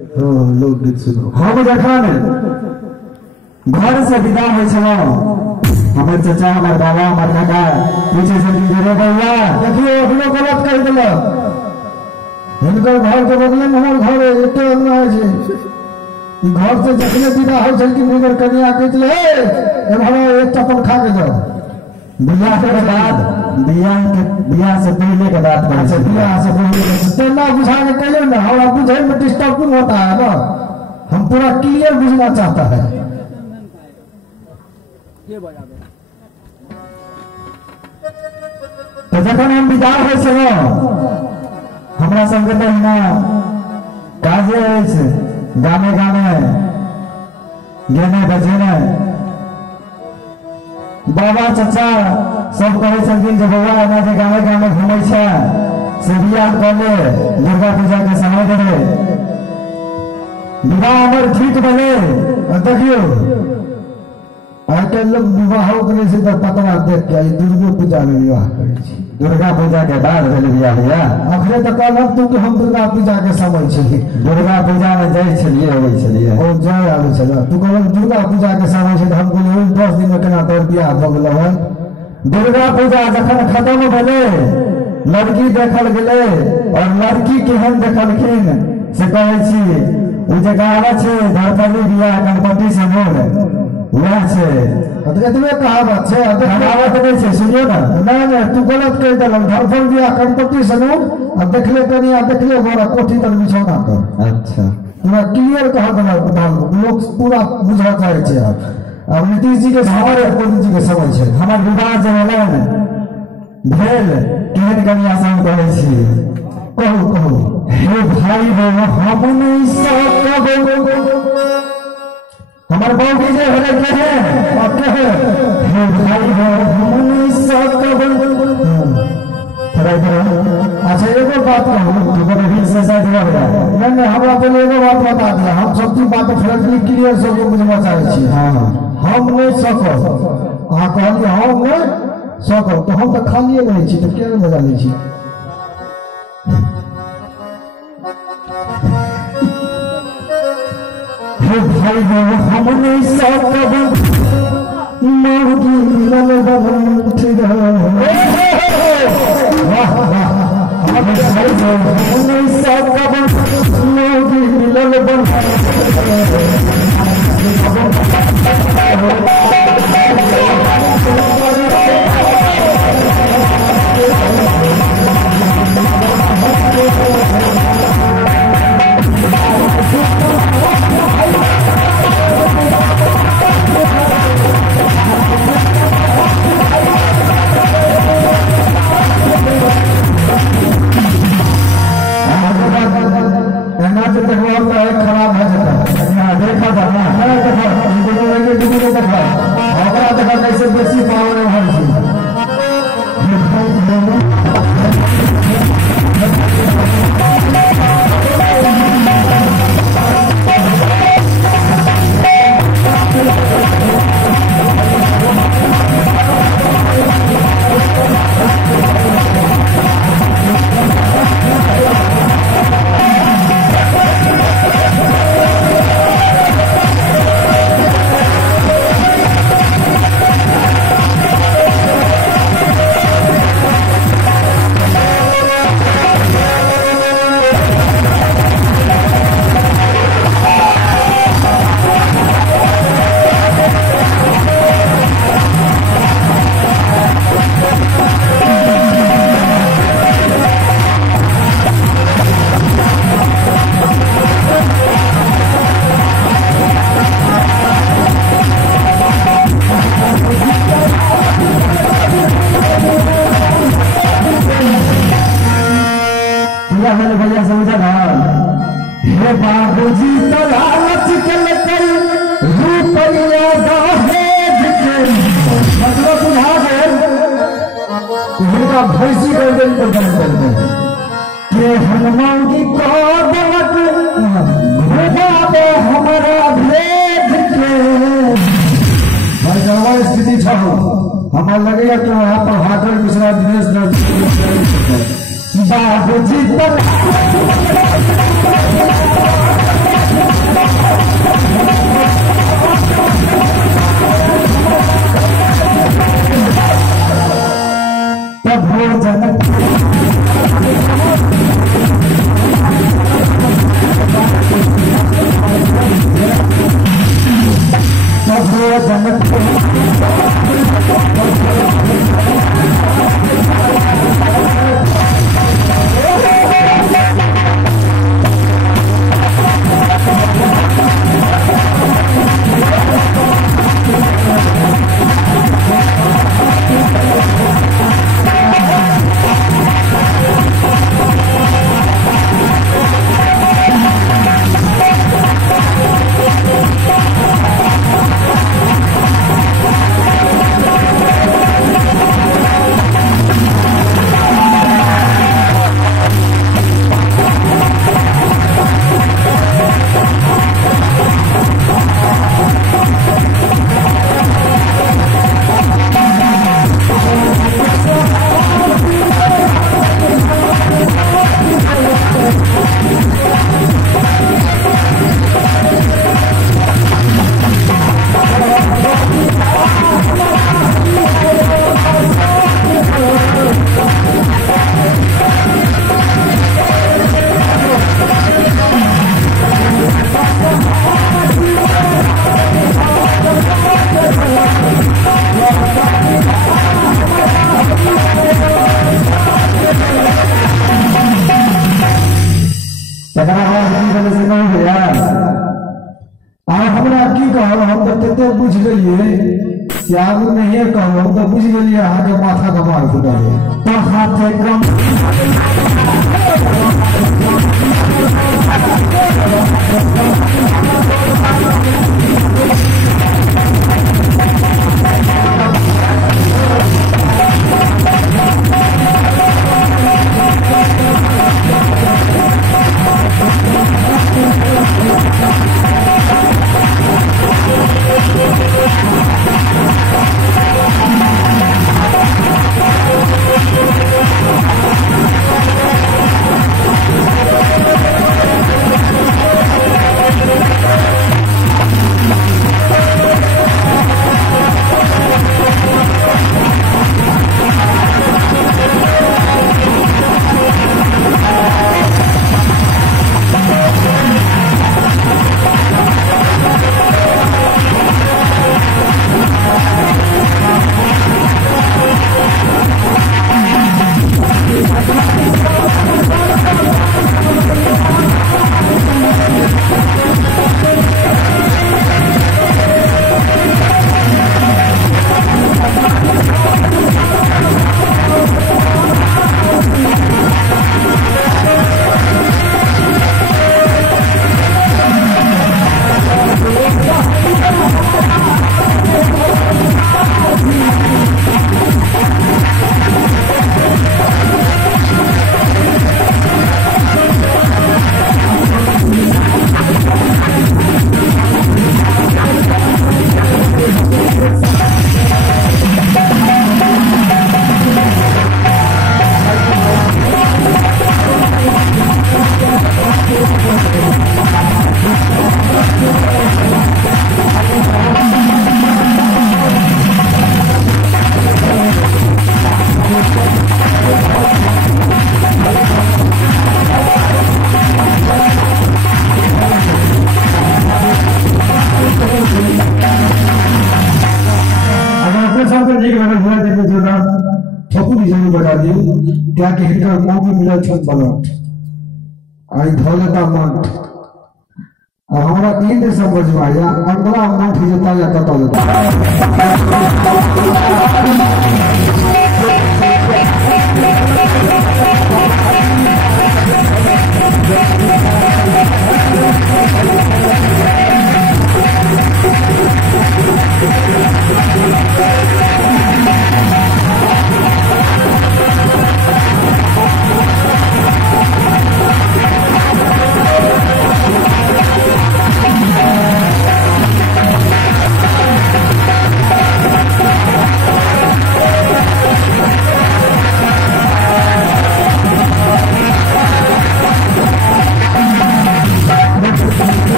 लोग गीत सुनो। हम जखन घर से विदा हो छलौ, हमर चाचा, हमर बाबा, हमर काका पूछे छथिन जे रे बौआ देखियो अपनो गलत कर देलक। हिनकर घर के बगले में हमर घर है, एते अंगना है। ई घर से जखने विदा हो छलखिन हिनकर कन्या कहले ए हमरा एक चप्पल खा के जाओ। बियाह के बाद बियाह से पहले के बात करै छै। बियाह से पहले तेना बुझा के कहियो ना, हमरा बुझे में डिस्टर्ब होता है ना, हम पूरा क्लियर बुझना चाहता है। तो जखन हम विदा हो छलौ, हमरा संगे तहिना काजे अछि, गामे गामे गेने बजेने बाबा चाचा सब कहे छथिन जे बौआ एना जे गामे गामे घूमै छै से बियाह कऽ ले, दुर्गा पूजा के समय करे विवाह हमर ठीक भेलै। देखियो आइ काल्हि लोग विवाह करे से तो पतरा देख के दुर्गा पूजा में विवाह करे छी। दुर्गा पूजा के बाद भेल बियाह भैया। अखरे तो कहलक तू कि हम दुर्गा पूजा के समय छी। दुर्गा पूजा में जाइ छलिए, अबै छलिए, ओ जाय आबै छल। तू कहलक दुर्गा पूजा के समय छै, हम कहलिए 10 दिन में केना तोर बियाह भऽ गेलौ है। दुर्गा पूजा जखन खत्म भेलै, लड़की देखल गेलै और लड़की केहन देखलखिन से कहै छी। ओ जे कहावत छै धरपल्ली बियाह गणपति से मोल, वह छै। एतबे कहावत छै, कहावत नहीं छै, सुनियो ना। नहीं तू गलत कह देलक। धरपल बियाह गणपति से मोल, अब देखले कनिया देखले हमारा कोठी पर बिछौना कर। अच्छा पूरा क्लियर कहा देलक, लोग पूरा बुझा जाए छै। अब नीतीश जी के हमारे मोदी जी के समय छै। हमर विवाह जे भेल केहन कनिया से हम कहै छी। कहू कहू। हे भाई हो हम नहीं सकब, हमर बाबू जे हरे कहे हे भाई हो हम नहीं सकब। अच्छा एगो बात कहूँ, नहीं हमरा पहले एगो बात बता दिया। हम सब चीज बात फ्रेंकली क्लियर सबको बुझना चाहे छी। हम नहीं सकब, अहाँ कहलिए हम नहीं सकब, तो हम तो खालिए रहे छी, तो क्या मजा लै छी। हे भाई हो हम नहीं सकब, मौगी मिलन बंठ हम नहीं सकब, मौगी मिलन खराब है जाता। देखा था ना, देखा कैसे बेसी पावर है। भैया समझा ना। हे बाबूजी तो लालच के लेकर रुपया दहेज के मतलब बुझा गए भैंसी कर देंगे के हनुमानी को दलक घुमावे हमारा भेज के। भाई स्थिति था हमारा लगेगा कि वहाँ पर हाकर मिश्रा दिनेश बाबूजी हमरा की कहब हम तो तते बुझ गेलिए से आगू नहीं कहब हम तो बुझ गेलिए आगे माथा का मार फुटल तो हाथ एकदम क्या कि हिटर मौकी मिलल छन बलट आई धौलता मंठ और हमरा ई नहीं समझ में आया अगला मंठ जता या कत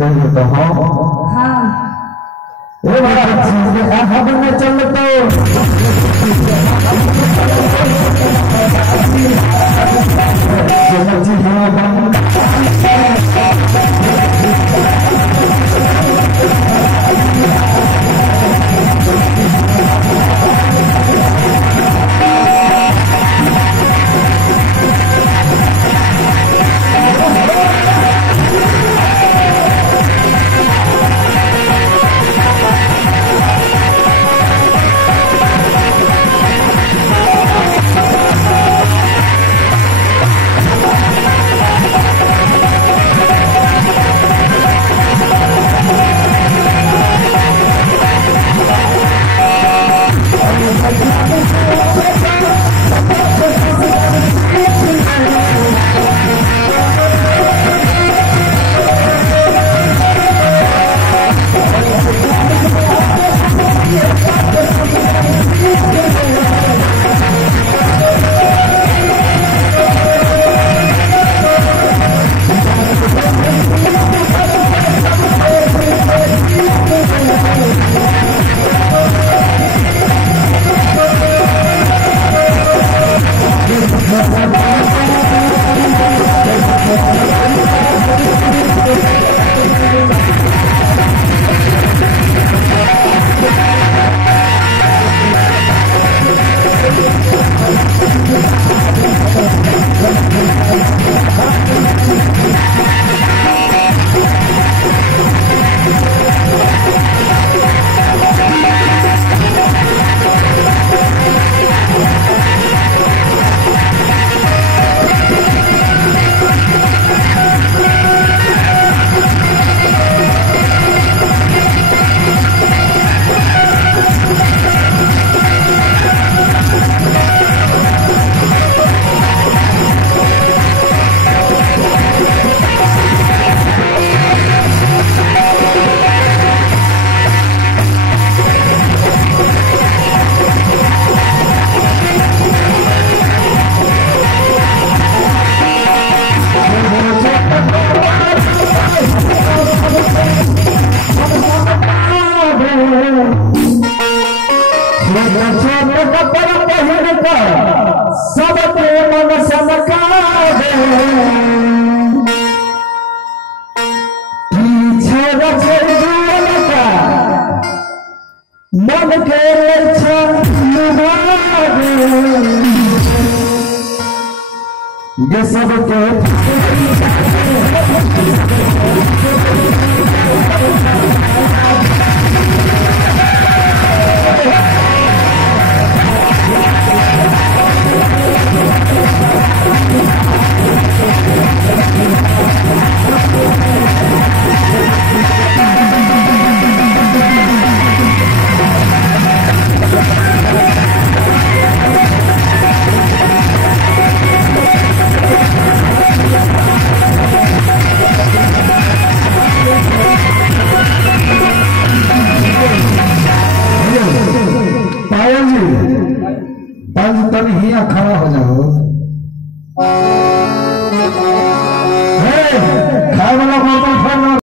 कहीं तो हाँ ये बात हम में चल पीछे रचे का मन के ये सब के पायल जी, पायल जी तभी हिया खड़ा हो जाओ।